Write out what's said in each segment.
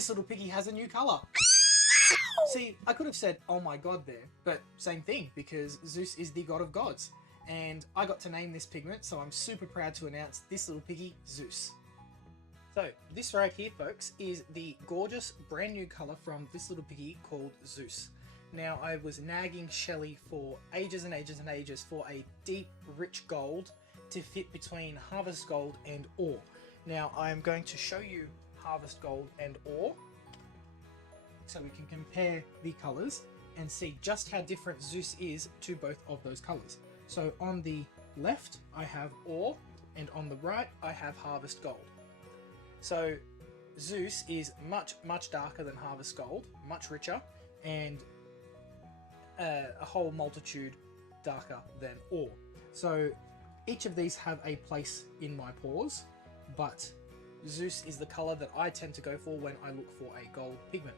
This little piggy has a new colour. See, I could have said, oh my god there, but same thing, because Zeus is the god of gods. And I got to name this pigment, so I'm super proud to announce this little piggy, Zeus. So, this right here, folks, is the gorgeous brand new colour from this little piggy called Zeus. Now, I was nagging Shelley for ages and ages and ages for a deep, rich gold to fit between Harvest Gold and Ore. Now, I'm going to show you Harvest Gold and Ore, so we can compare the colours and see just how different Zeus is to both of those colours. So on the left I have Ore, and on the right I have Harvest Gold. So Zeus is much darker than Harvest Gold, much richer, and a whole multitude darker than Ore. So each of these have a place in my pours, but Zeus is the colour that I tend to go for when I look for a gold pigment.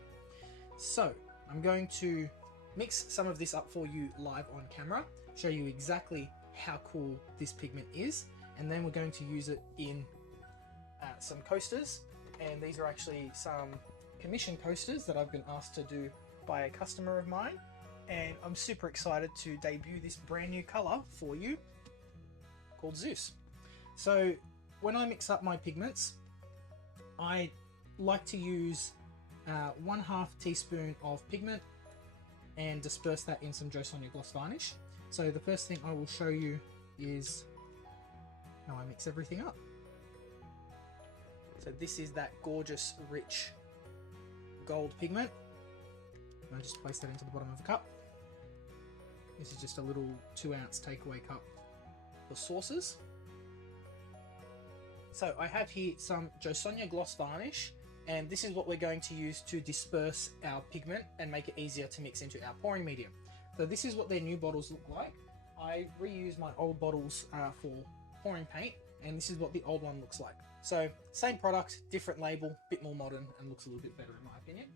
So I'm going to mix some of this up for you live on camera, show you exactly how cool this pigment is, and then we're going to use it in some coasters. And these are actually some commission coasters that I've been asked to do by a customer of mine, and I'm super excited to debut this brand new colour for you called Zeus. So when I mix up my pigments, I like to use 1/2 teaspoon of pigment and disperse that in some Joe Sonia gloss varnish. So the first thing I will show you is how I mix everything up. So this is that gorgeous, rich gold pigment. And I just place that into the bottom of a cup. This is just a little 2-ounce takeaway cup for sauces. So I have here some Joe Sonia gloss varnish, and this is what we're going to use to disperse our pigment and make it easier to mix into our pouring medium. So this is what their new bottles look like. I reuse my old bottles for pouring paint, and this is what the old one looks like. So same product, different label, bit more modern, and looks a little bit better in my opinion.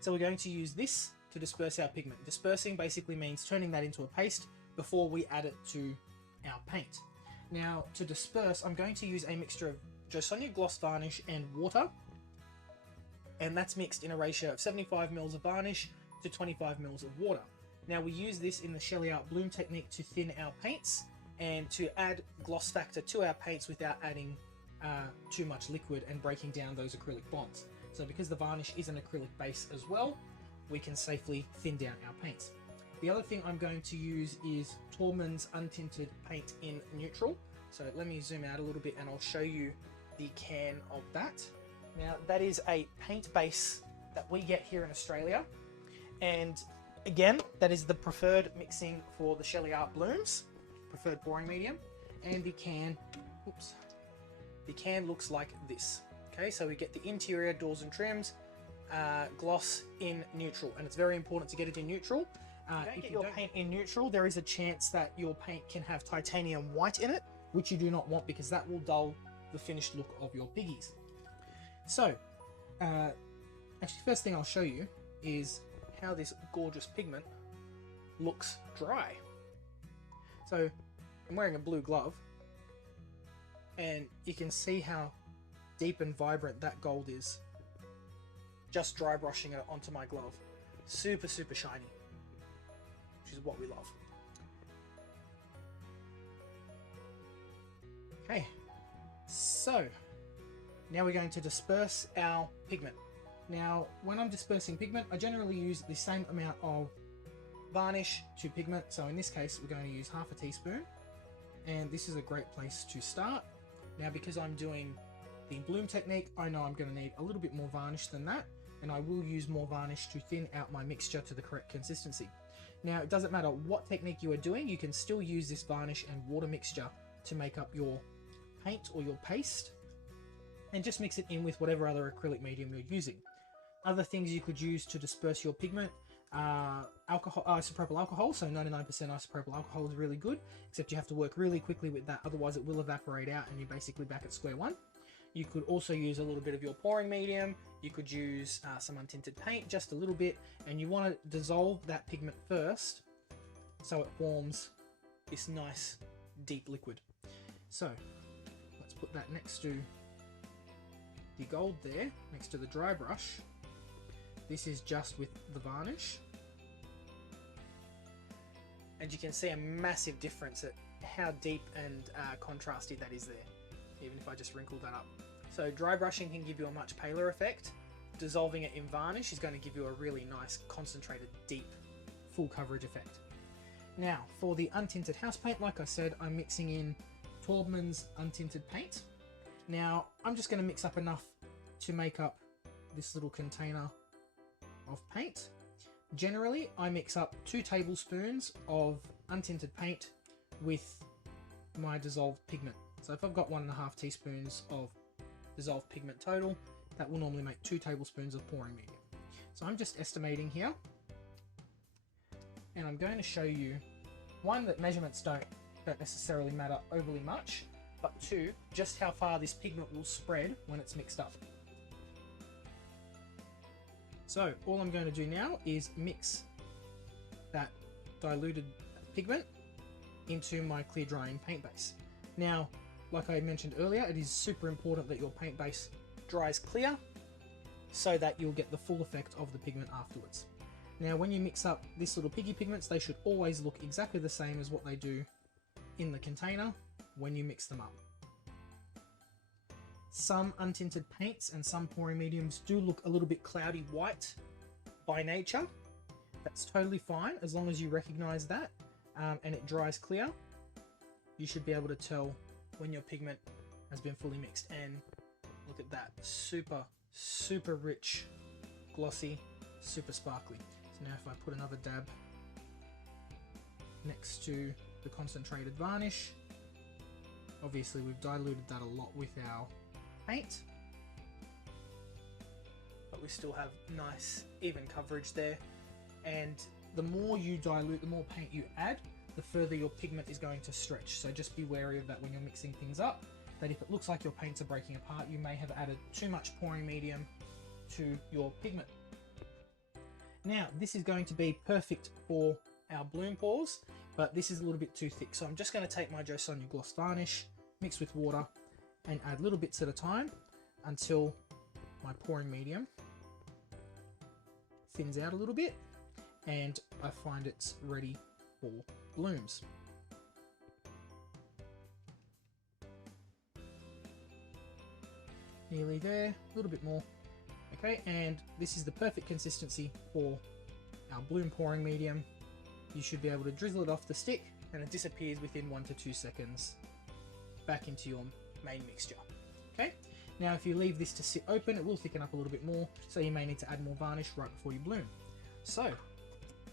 So we're going to use this to disperse our pigment. Dispersing basically means turning that into a paste before we add it to our paint. Now to disperse, I'm going to use a mixture of Joe Sonia gloss varnish and water, and that's mixed in a ratio of 75 ml of varnish to 25 ml of water. Now we use this in the Sheleeart Bloom technique to thin our paints and to add gloss factor to our paints without adding too much liquid and breaking down those acrylic bonds. So because the varnish is an acrylic base as well, we can safely thin down our paints. The other thing I'm going to use is Tormann's untinted paint in neutral. So let me zoom out a little bit and I'll show you the can of that. Now that is a paint base that we get here in Australia, and again that is the preferred mixing for the Sheleeart Blooms, preferred pouring medium. And the can, oops, the can looks like this. Okay, so we get the interior doors and trims gloss in neutral, and it's very important to get it in neutral. If you get your paint in neutral, there is a chance that your paint can have titanium white in it, which you do not want, because that will dull the finished look of your piggies. So actually first thing I'll show you is how this gorgeous pigment looks dry. So I'm wearing a blue glove, and you can see how deep and vibrant that gold is just dry brushing it onto my glove. Super shiny, which is what we love. Okay, so now we're going to disperse our pigment. Now when I'm dispersing pigment, I generally use the same amount of varnish to pigment. So in this case we're going to use 1/2 teaspoon, and this is a great place to start. Now because I'm doing the bloom technique, I know I'm going to need a little bit more varnish than that, and I will use more varnish to thin out my mixture to the correct consistency. Now it doesn't matter what technique you are doing, you can still use this varnish and water mixture to make up your paint or your paste, and just mix it in with whatever other acrylic medium you're using. Other things you could use to disperse your pigment, alcohol, isopropyl alcohol. So 99% isopropyl alcohol is really good, except you have to work really quickly with that, otherwise it will evaporate out and you're basically back at square one. You could also use a little bit of your pouring medium. You could use some untinted paint, just a little bit, and you want to dissolve that pigment first so it forms this nice deep liquid. So let's put that next to the gold there next to the dry brush. This is just with the varnish. And you can see a massive difference at how deep and contrasty that is there, even if I just wrinkle that up. So dry brushing can give you a much paler effect. Dissolving it in varnish is going to give you a really nice, concentrated, deep, full coverage effect. Now, for the untinted house paint, like I said, I'm mixing in Taubman's untinted paint. Now, I'm just going to mix up enough to make up this little container of paint. Generally, I mix up 2 tablespoons of untinted paint with my dissolved pigment. So if I've got 1.5 teaspoons of dissolved pigment total, that will normally make 2 tablespoons of pouring medium. So I'm just estimating here, and I'm going to show you, one, that measurements don't necessarily matter overly much, but 2, just how far this pigment will spread when it's mixed up. So all I'm going to do now is mix that diluted pigment into my clear drying paint base. Now, like I mentioned earlier, it is super important that your paint base dries clear so that you'll get the full effect of the pigment afterwards. Now, when you mix up This Little Piggy pigments, they should always look exactly the same as what they do in the container when you mix them up. Some untinted paints and some pouring mediums do look a little bit cloudy white by nature. That's totally fine as long as you recognize that and it dries clear. You should be able to tell when your pigment has been fully mixed. And look at that, super rich, glossy, super sparkly. So now if I put another dab next to the concentrated varnish, obviously we've diluted that a lot with our paint, but we still have nice even coverage there. And the more you dilute, the more paint you add, the further your pigment is going to stretch. So just be wary of that when you're mixing things up, that if it looks like your paints are breaking apart, you may have added too much pouring medium to your pigment. Now, this is going to be perfect for our bloom pours, but this is a little bit too thick. So I'm just going to take my Josonia gloss varnish, mix with water, and add little bits at a time until my pouring medium thins out a little bit and I find it's ready for blooms. Nearly there, a little bit more. Okay, and this is the perfect consistency for our bloom pouring medium. You should be able to drizzle it off the stick and it disappears within 1 to 2 seconds back into your main mixture. Okay, now if you leave this to sit open, it will thicken up a little bit more, so you may need to add more varnish right before you bloom. So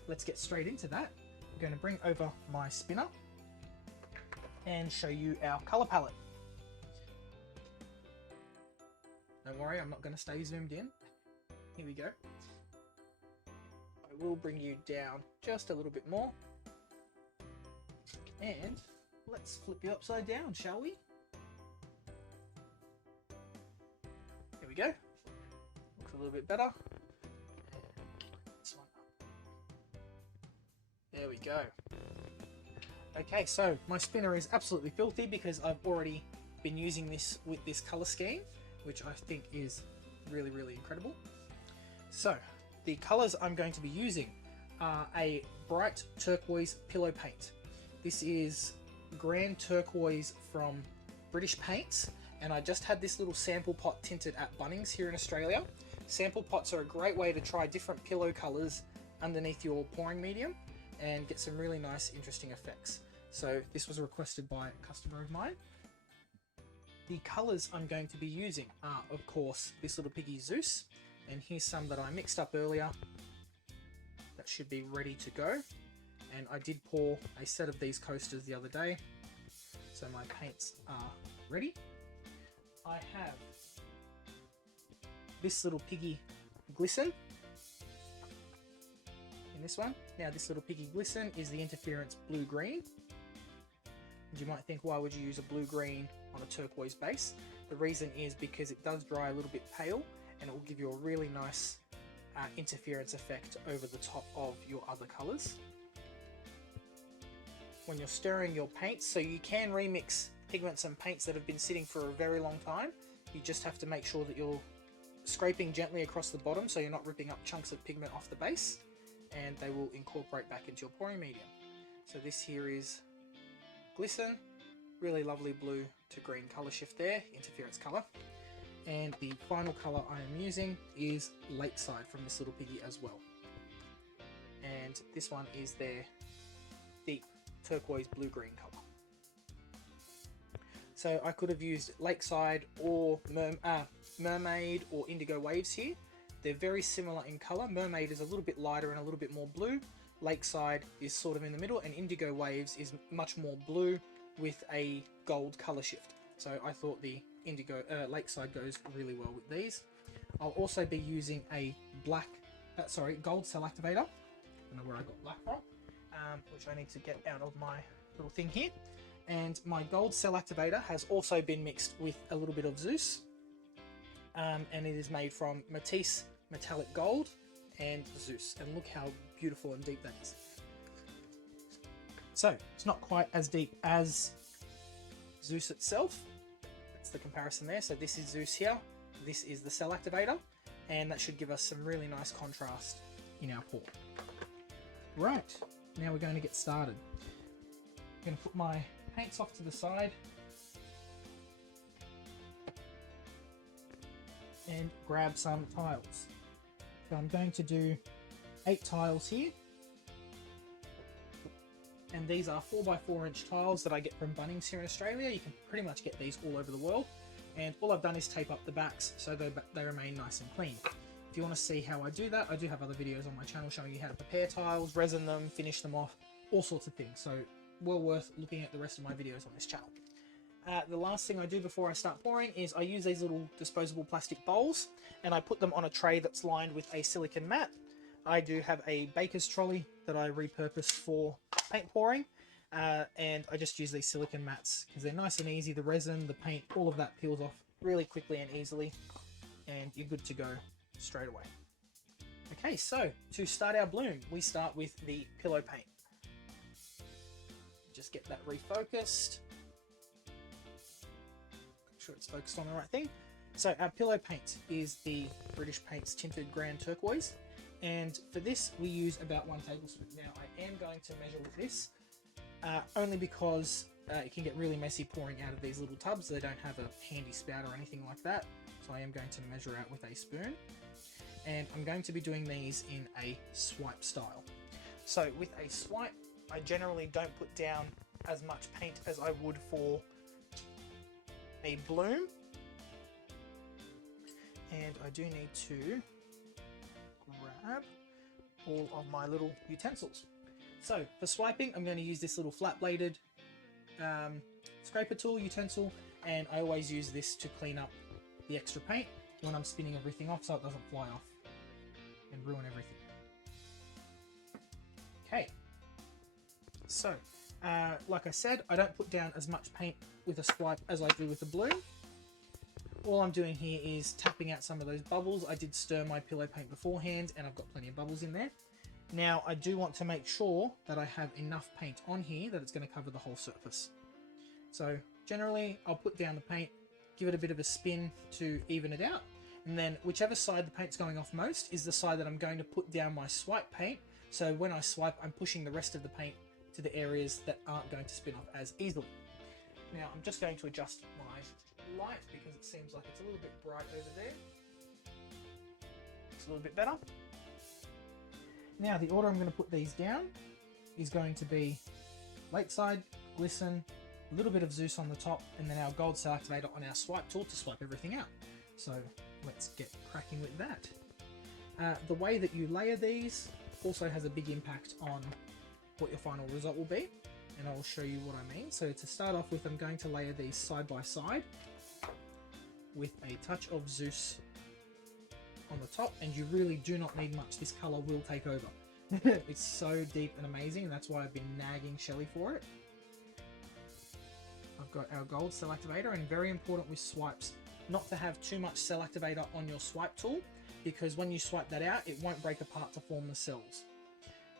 let's get straight into that. I'm going to bring over my spinner and show you our color palette. Don't worry, I'm not going to stay zoomed in. Here we go. I will bring you down just a little bit more. And let's flip you upside down, shall we? Here we go. Looks a little bit better. This one up. There we go. Okay, so my spinner is absolutely filthy because I've already been using this with this color scheme, which I think is really, really incredible. So the colors I'm going to be using are a bright turquoise pillow paint. This is Grand Turquoise from British Paints, and I just had this little sample pot tinted at Bunnings here in Australia. Sample pots are a great way to try different pillow colors underneath your pouring medium and get some really nice, interesting effects. So this was requested by a customer of mine. The colors I'm going to be using are, of course, This Little Piggy Zeus, and here's some that I mixed up earlier that should be ready to go. And I did pour a set of these coasters the other day, so my paints are ready. I have This Little Piggy Glisten in this one. Now, This Little Piggy Glisten is the interference blue-green. And you might think, why would you use a blue-green on a turquoise base? The reason is because it does dry a little bit pale, and it will give you a really nice interference effect over the top of your other colors. When you're stirring your paints, so you can remix pigments and paints that have been sitting for a very long time, You just have to make sure that you're scraping gently across the bottom so you're not ripping up chunks of pigment off the base, and they will incorporate back into your pouring medium. So this here is Glisten, really lovely blue to green colour shift there, interference colour. And the final colour I am using is Lakeside from This Little Piggy as well. And this one is their deep turquoise blue-green colour. So I could have used Lakeside or Mermaid or Indigo Waves here. They're very similar in colour. Mermaid is a little bit lighter and a little bit more blue. Lakeside is sort of in the middle, and Indigo Waves is much more blue with a gold colour shift. So I thought the Lakeside goes really well with these. I'll also be using a gold cell activator. I don't know where I got black from, which I need to get out of my little thing here. And my gold cell activator has also been mixed with a little bit of Zeus, and it is made from Matisse Metallic Gold and Zeus. And look how beautiful and deep that is. So it's not quite as deep as Zeus itself. That's the comparison there. So this is Zeus here, this is the cell activator, and that should give us some really nice contrast in our pour. Right, now we're going to get started. I'm going to put my paints off to the side and grab some tiles. So I'm going to do 8 tiles here, and these are 4x4 inch tiles that I get from Bunnings here in Australia. You can pretty much get these all over the world, and all I've done is tape up the backs so they remain nice and clean. If you want to see how I do that, I do have other videos on my channel showing you how to prepare tiles, resin them, finish them off, all sorts of things. So well worth looking at the rest of my videos on this channel. The last thing I do before I start pouring is I use these little disposable plastic bowls, and I put them on a tray that's lined with a silicone mat. I do have a baker's trolley that I repurposed for paint pouring, and I just use these silicone mats because they're nice and easy. The resin, the paint, all of that peels off really quickly and easily, and you're good to go straight away. Okay, so to start our bloom, we start with the pillow paint. Just get that refocused. Make sure it's focused on the right thing. So our pillow paint is the British Paints Tinted Grand Turquoise, and for this we use about 1 tablespoon. Now I am going to measure with this, only because it can get really messy pouring out of these little tubs. They don't have a handy spout or anything like that, so I am going to measure out with a spoon, and I'm going to be doing these in a swipe style. So with a swipe, I generally don't put down as much paint as I would for a bloom, and I do need to grab all of my little utensils. So for swiping, I'm going to use this little flat bladed scraper tool utensil, and I always use this to clean up the extra paint when I'm spinning everything off so it doesn't fly off and ruin everything. Okay, so like I said, I don't put down as much paint with a swipe as I do with a bloom. All I'm doing here is tapping out some of those bubbles. I did stir my pillow paint beforehand, and I've got plenty of bubbles in there. Now I do want to make sure that I have enough paint on here that it's going to cover the whole surface. So generally I'll put down the paint, give it a bit of a spin to even it out, and then whichever side the paint's going off most is the side that I'm going to put down my swipe paint. So when I swipe, I'm pushing the rest of the paint to the areas that aren't going to spin off as easily. Now I'm just going to adjust my light because it seems like it's a little bit bright over there. It's a little bit better. Now the order I'm going to put these down is going to be Lakeside, Glisten, a little bit of Zeus on the top, and then our gold cell activator on our swipe tool to swipe everything out. So let's get cracking with that. The way that you layer these also has a big impact on what your final result will be, and I will show you what I mean. So to start off with, I'm going to layer these side by side with a touch of Zeus on the top, and you really do not need much. This color will take over. It's so deep and amazing, and that's why I've been nagging Shelley for it. I've got our gold cell activator, and very important with swipes, not to have too much cell activator on your swipe tool, because when you swipe that out, it won't break apart to form the cells.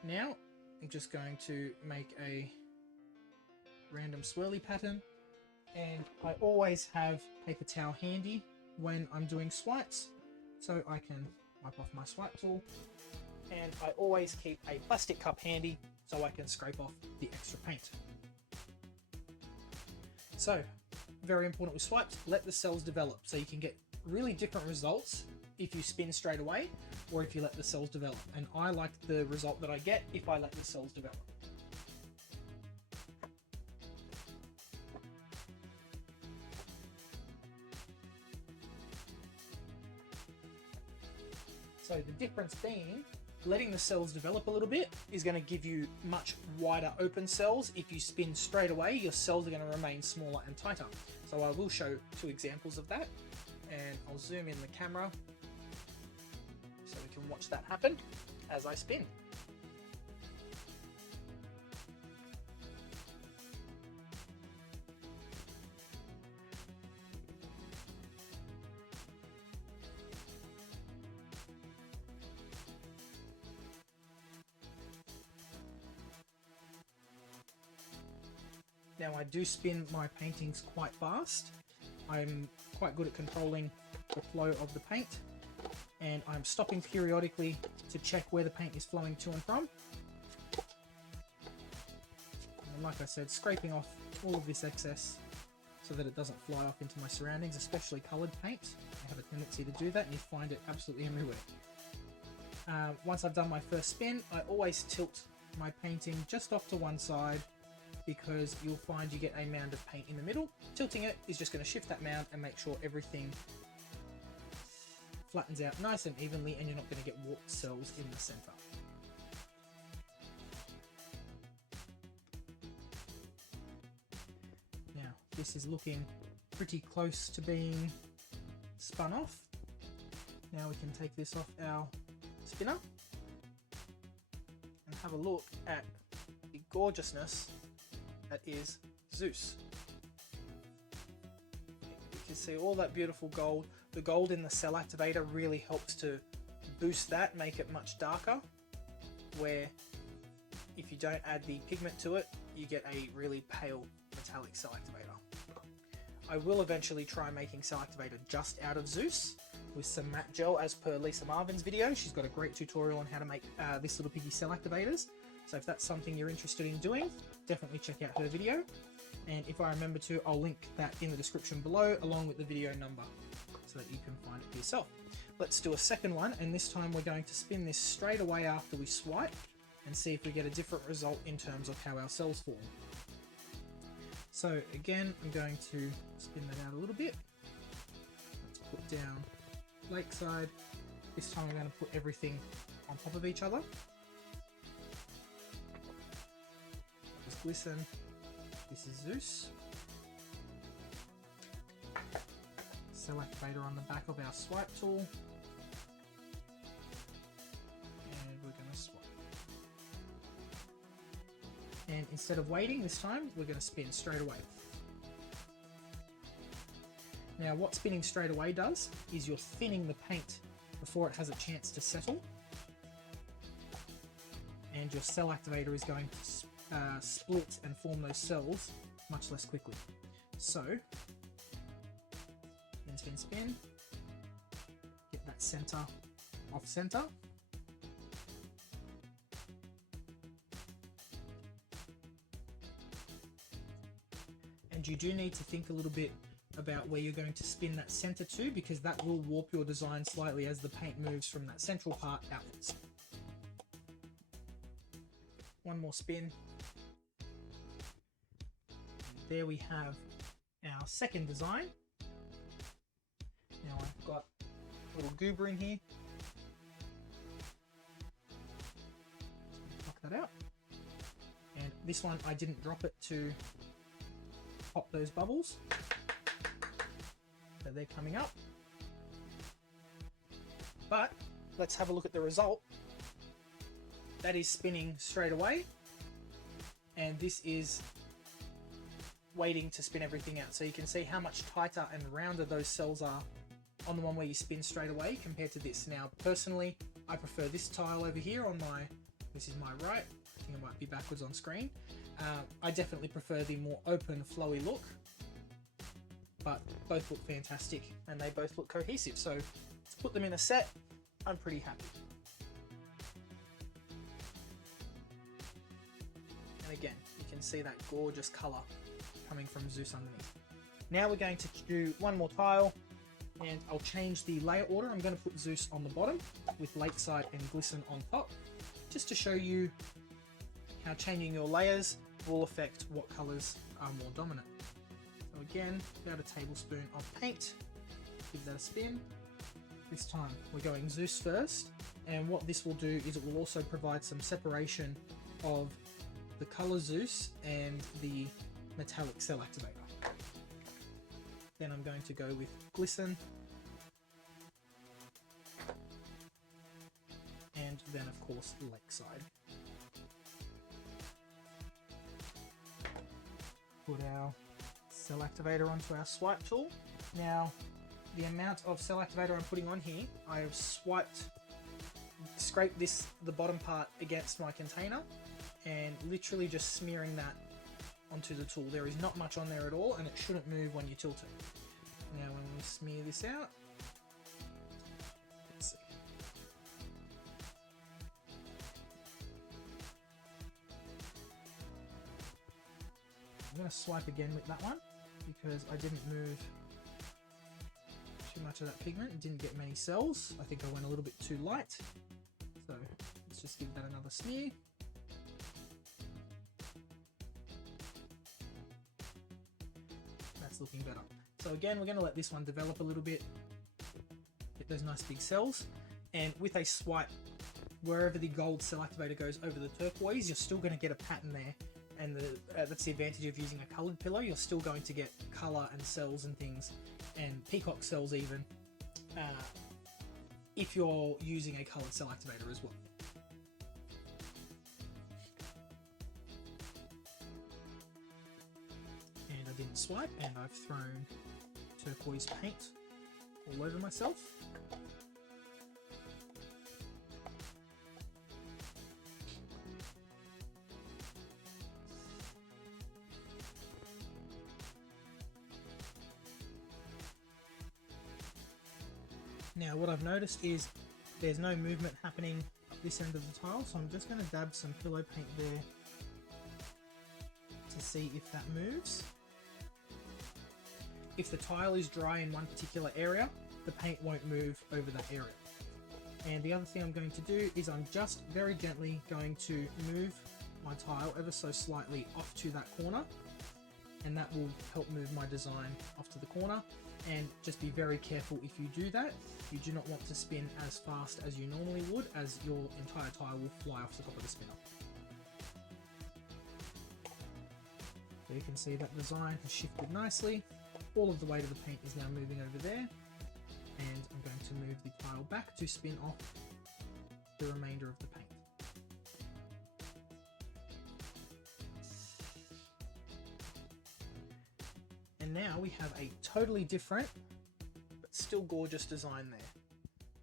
Now, I'm just going to make a random swirly pattern, and I always have paper towel handy when I'm doing swipes, so I can wipe off my swipe tool. And I always keep a plastic cup handy so I can scrape off the extra paint. So, very important with swipes, let the cells develop, so you can get really different results if you spin straight away or if you let the cells develop. And I like the result that I get if I let the cells develop. So the difference being, letting the cells develop a little bit is going to give you much wider open cells. If you spin straight away, your cells are going to remain smaller and tighter. So I will show 2 examples of that, and I'll zoom in the camera so we can watch that happen as I spin. Now I do spin my paintings quite fast. I'm quite good at controlling the flow of the paint, and I'm stopping periodically to check where the paint is flowing to and from. And like I said, scraping off all of this excess so that it doesn't fly off into my surroundings, especially coloured paint. I have a tendency to do that, and you find it absolutely everywhere. Once I've done my first spin, I always tilt my painting just off to one side, because you'll find you get a mound of paint in the middle. Tilting it is just going to shift that mound and make sure everything flattens out nice and evenly, and you're not going to get warped cells in the center. Now, this is looking pretty close to being spun off. Now we can take this off our spinner and have a look at the gorgeousness that is Zeus. You can see all that beautiful gold. The gold in the cell activator really helps to boost that, make it much darker, where if you don't add the pigment to it, you get a really pale metallic cell activator. I will eventually try making cell activator just out of Zeus with some matte gel, as per Lisa Marvin's video. She's got a great tutorial on how to make This Little Piggy cell activators. So if that's something you're interested in doing, definitely check out her video. And if I remember to, I'll link that in the description below, along with the video number, so that you can find it for yourself. Let's do a second one, and this time we're going to spin this straight away after we swipe and see if we get a different result in terms of how our cells form. So again, I'm going to spin that out a little bit. Let's put down Lakeside. This time we're going to put everything on top of each other. Glisten. This is Zeus. Cell activator on the back of our swipe tool. And we're going to swipe. And instead of waiting this time, we're going to spin straight away. Now what spinning straight away does is you're thinning the paint before it has a chance to settle. And your cell activator is going to split and form those cells much less quickly. So, spin, spin, spin, get that center off center. And you do need to think a little bit about where you're going to spin that center to, because that will warp your design slightly as the paint moves from that central part outwards. One more spin. There we have our second design. Now I've got a little goober in here. Knock that out. And this one I didn't drop it to pop those bubbles. So they're coming up. But let's have a look at the result. That is spinning straight away. And this is waiting to spin everything out. So you can see how much tighter and rounder those cells are on the one where you spin straight away compared to this. Now, personally, I prefer this tile over here on my, this is my right. I think it might be backwards on screen. I definitely prefer the more open, flowy look. but both look fantastic and they both look cohesive. So to put them in a set, I'm pretty happy. And again, you can see that gorgeous color coming from Zeus underneath. Now we're going to do one more tile, and I'll change the layer order. I'm going to put Zeus on the bottom with Lakeside and Glisten on top, just to show you how changing your layers will affect what colors are more dominant. So again, about a tablespoon of paint, give that a spin. This time we're going Zeus first, and what this will do is it will also provide some separation of the color Zeus and the metallic cell activator. Then I'm going to go with Glisten, and then of course Lakeside. Put our cell activator onto our swipe tool. Now, the amount of cell activator I'm putting on here, I have scraped the bottom part against my container, and literally just smearing that onto the tool. There is not much on there at all, and it shouldn't move when you tilt it. Now when we smear this out, let's see. I'm going to swipe again with that one because I didn't move too much of that pigment. It didn't get many cells. I think I went a little bit too light. So let's just give that another smear. That's looking better. So again, we're going to let this one develop a little bit, get those nice big cells, and with a swipe, wherever the gold cell activator goes over the turquoise, you're still going to get a pattern there, and that's the advantage of using a coloured pillow. You're still going to get colour and cells and things, and peacock cells even, if you're using a coloured cell activator as well. And I didn't swipe, and I've thrown turquoise paint all over myself. Now what I've noticed is there's no movement happening up this end of the tile, so I'm just going to dab some pillow paint there to see if that moves. If the tile is dry in one particular area, the paint won't move over that area. And the other thing I'm going to do is I'm just very gently going to move my tile ever so slightly off to that corner, and that will help move my design off to the corner. And just be very careful if you do that. You do not want to spin as fast as you normally would, as your entire tile will fly off the top of the spinner. So you can see that design has shifted nicely. All of the weight of the paint is now moving over there, and I'm going to move the tile back to spin off the remainder of the paint. And now we have a totally different, but still gorgeous design there.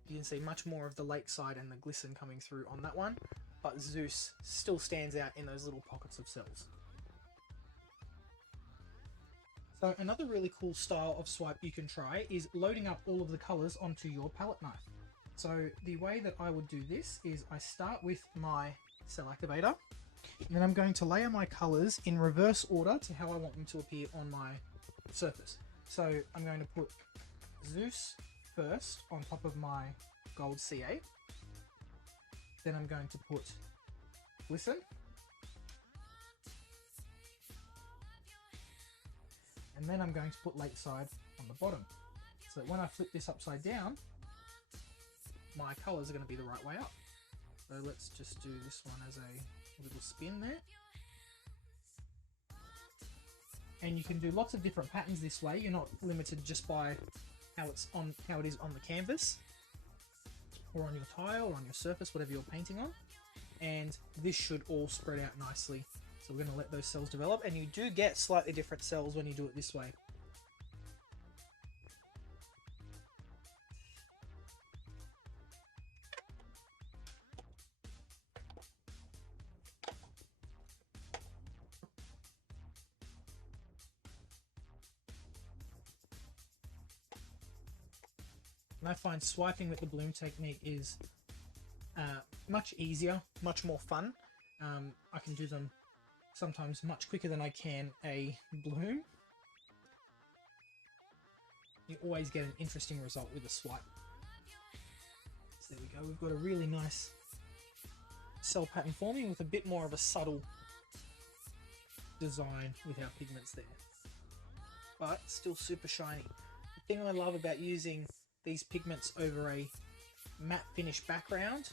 You can see much more of the lakeside and the glisten coming through on that one, but Zeus still stands out in those little pockets of cells. So another really cool style of swipe you can try is loading up all of the colors onto your palette knife. So the way that I would do this is I start with my cell activator, and then I'm going to layer my colors in reverse order to how I want them to appear on my surface. So I'm going to put Zeus first on top of my gold C8. Then I'm going to put Glisten. And then I'm going to put Lakeside on the bottom. So that when I flip this upside down, my colors are going to be the right way up. So let's just do this one as a little spin there. And you can do lots of different patterns this way. You're not limited just by how it is on the canvas, or on your tile, or on your surface, whatever you're painting on. And this should all spread out nicely. So we're going to let those cells develop, and you do get slightly different cells when you do it this way. And I find swiping with the bloom technique is much easier, much more fun. I can do them sometimes much quicker than I can a bloom. You always get an interesting result with a swipe. So there we go, we've got a really nice cell pattern forming with a bit more of a subtle design with our pigments there. But still super shiny. The thing I love about using these pigments over a matte finish background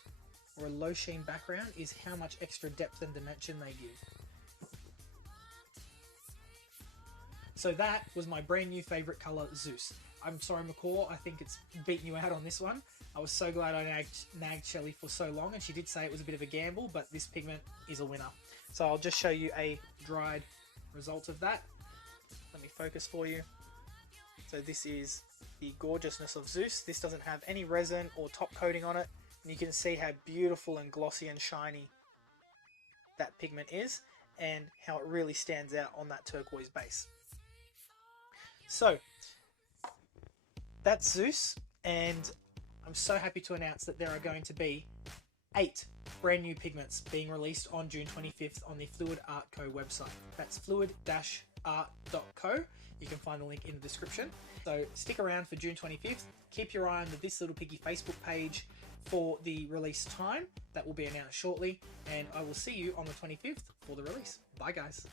or a low sheen background is how much extra depth and dimension they give. So that was my brand new favorite color, Zeus. I'm sorry, McCaw, I think it's beaten you out on this one. I was so glad I nagged Shelley for so long, and she did say it was a bit of a gamble, but this pigment is a winner. So I'll just show you a dried result of that. Let me focus for you. So this is the gorgeousness of Zeus. This doesn't have any resin or top coating on it, and you can see how beautiful and glossy and shiny that pigment is, and how it really stands out on that turquoise base. So that's Zeus, and I'm so happy to announce that there are going to be 8 brand new pigments being released on June 25th on the Fluid Art Co website. That's fluid-art.co. You can find the link in the description. So stick around for June 25th. Keep your eye on the This Little Piggy Facebook page for the release time. That will be announced shortly, and I will see you on the 25th for the release. Bye guys.